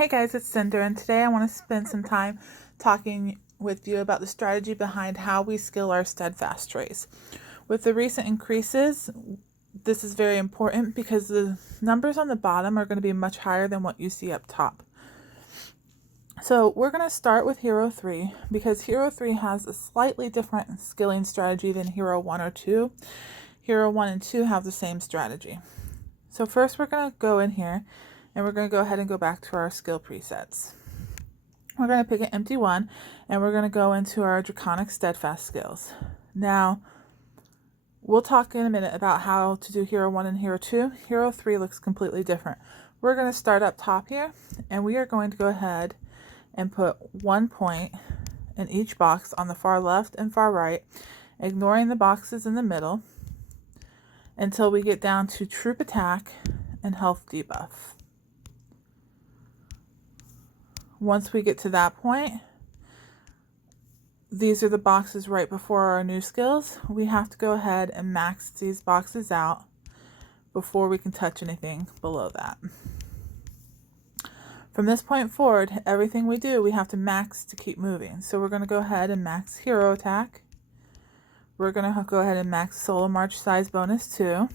Hey guys, it's Cinder, and today I want to spend some time talking with you about the strategy behind how we skill our Steadfast trays. With the recent increases, this is very important because the numbers on the bottom are going to be much higher than what you see up top. So we're going to start with Hero 3 because Hero 3 has a slightly different skilling strategy than Hero 1 or 2. Hero 1 and 2 have the same strategy. So first we're going to go in here and we're going to go ahead and go back to our skill presets. We're going to pick an empty one and we're going to go into our Draconic Steadfast skills. Now, we'll talk in a minute about how to do Hero 1 and Hero 2. Hero 3 looks completely different. We're going to start up top here and we are going to go ahead and put 1 point in each box on the far left and far right, ignoring the boxes in the middle until we get down to Troop Attack and Health Debuff. Once we get to that point, these are the boxes right before our new skills. We have to go ahead and max these boxes out before we can touch anything below that. From this point forward, everything we do, we have to max to keep moving. So we're going to go ahead and max Hero Attack. We're going to go ahead and max Solo March Size Bonus 2.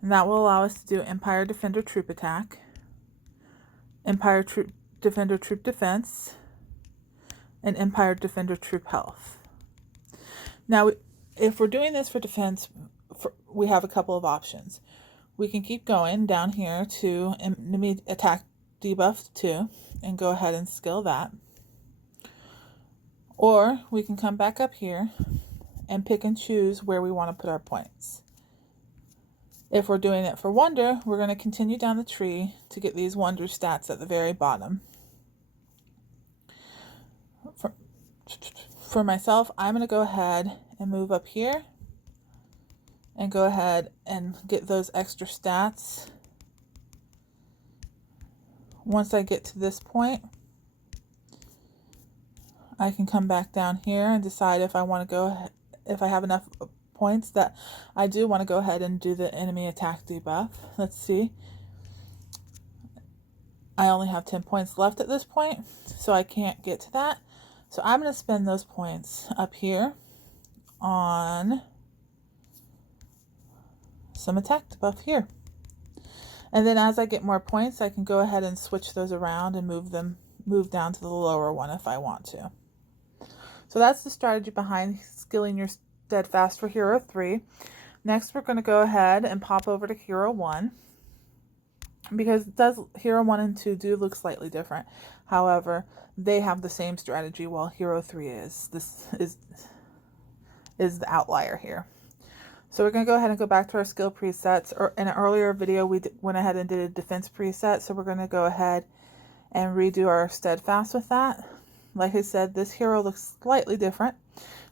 And that will allow us to do Empire Defender Troop Attack, Empire Defender Troop Defense, and Empire Defender Troop Health. Now, if we're doing this for defense, we have a couple of options. We can keep going down here to Enemy Attack Debuff 2 and go ahead and skill that. Or we can come back up here and pick and choose where we want to put our points. If we're doing it for Wonder, we're going to continue down the tree to get these Wonder stats at the very bottom. For myself, I'm going to go ahead and move up here and go ahead and get those extra stats. Once I get to this point, I can come back down here and decide if I want to go, if I have enough points that I do want to go ahead and do the enemy attack debuff. Let's see. I only have 10 points left at this point, so I can't get to that. So I'm going to spend those points up here on some attack debuff here. And then as I get more points, I can go ahead and switch those around and move down to the lower one if I want to. So that's the strategy behind skilling your Steadfast for Hero 3. Next, we're going to go ahead and pop over to Hero 1. Because Hero 1 and 2 do look slightly different. However, they have the same strategy while Hero 3 is. This is the outlier here. So we're going to go ahead and go back to our skill presets. In an earlier video, we went ahead and did a defense preset. So we're going to go ahead and redo our Steadfast with that. Like I said, this hero looks slightly different.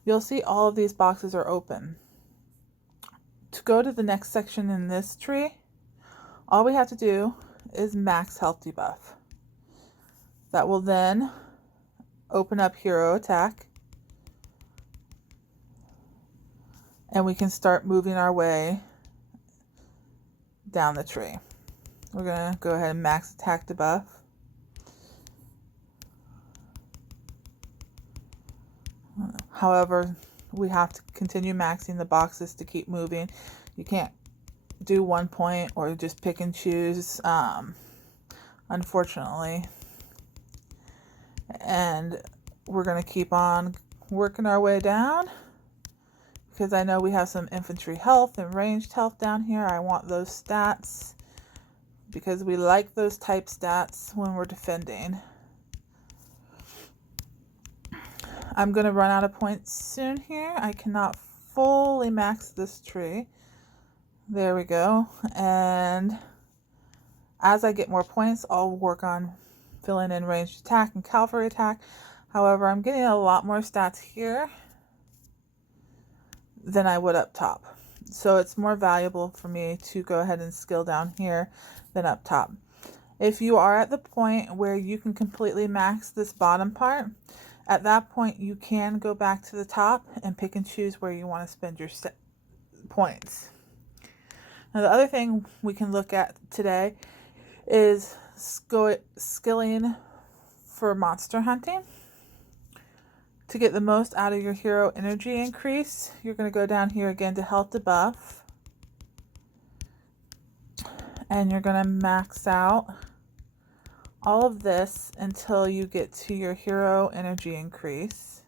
You'll see all of these boxes are open. To go to the next section in this tree, all we have to do is max health debuff. That will then open up Hero Attack. And we can start moving our way down the tree. We're going to go ahead and max attack debuff. However, we have to continue maxing the boxes to keep moving. You can't do 1 point or just pick and choose, unfortunately. And we're going to keep on working our way down because I know we have some infantry health and ranged health down here. I want those stats because we like those type stats when we're defending. I'm going to run out of points soon here. I cannot fully max this tree. There we go. And as I get more points, I'll work on filling in ranged attack and cavalry attack. However, I'm getting a lot more stats here than I would up top. So it's more valuable for me to go ahead and skill down here than up top. If you are at the point where you can completely max this bottom part, at that point you can go back to the top and pick and choose where you want to spend your points. Now the other thing we can look at today is skilling for monster hunting. To get the most out of your hero energy increase, you're going to go down here again to health debuff. And you're going to max out all of this until you get to your hero energy increase.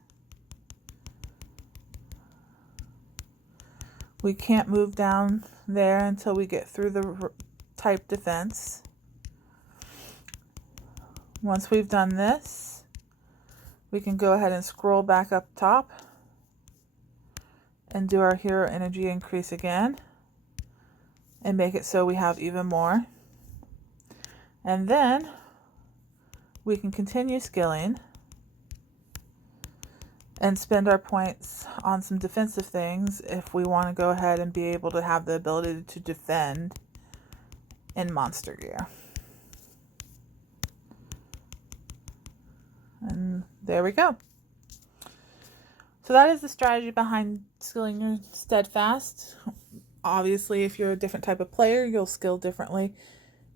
We can't move down there until we get through the type defense. Once we've done this, we can go ahead and scroll back up top and do our hero energy increase again and make it so we have even more. And then we can continue skilling and spend our points on some defensive things if we want to go ahead and be able to have the ability to defend in monster gear. And there we go. So that is the strategy behind skilling your Steadfast. Obviously, if you're a different type of player, you'll skill differently.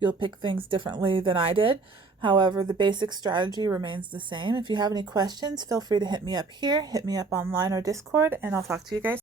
You'll pick things differently than I did. However, the basic strategy remains the same. If you have any questions, feel free to hit me up here, hit me up online or Discord, and I'll talk to you guys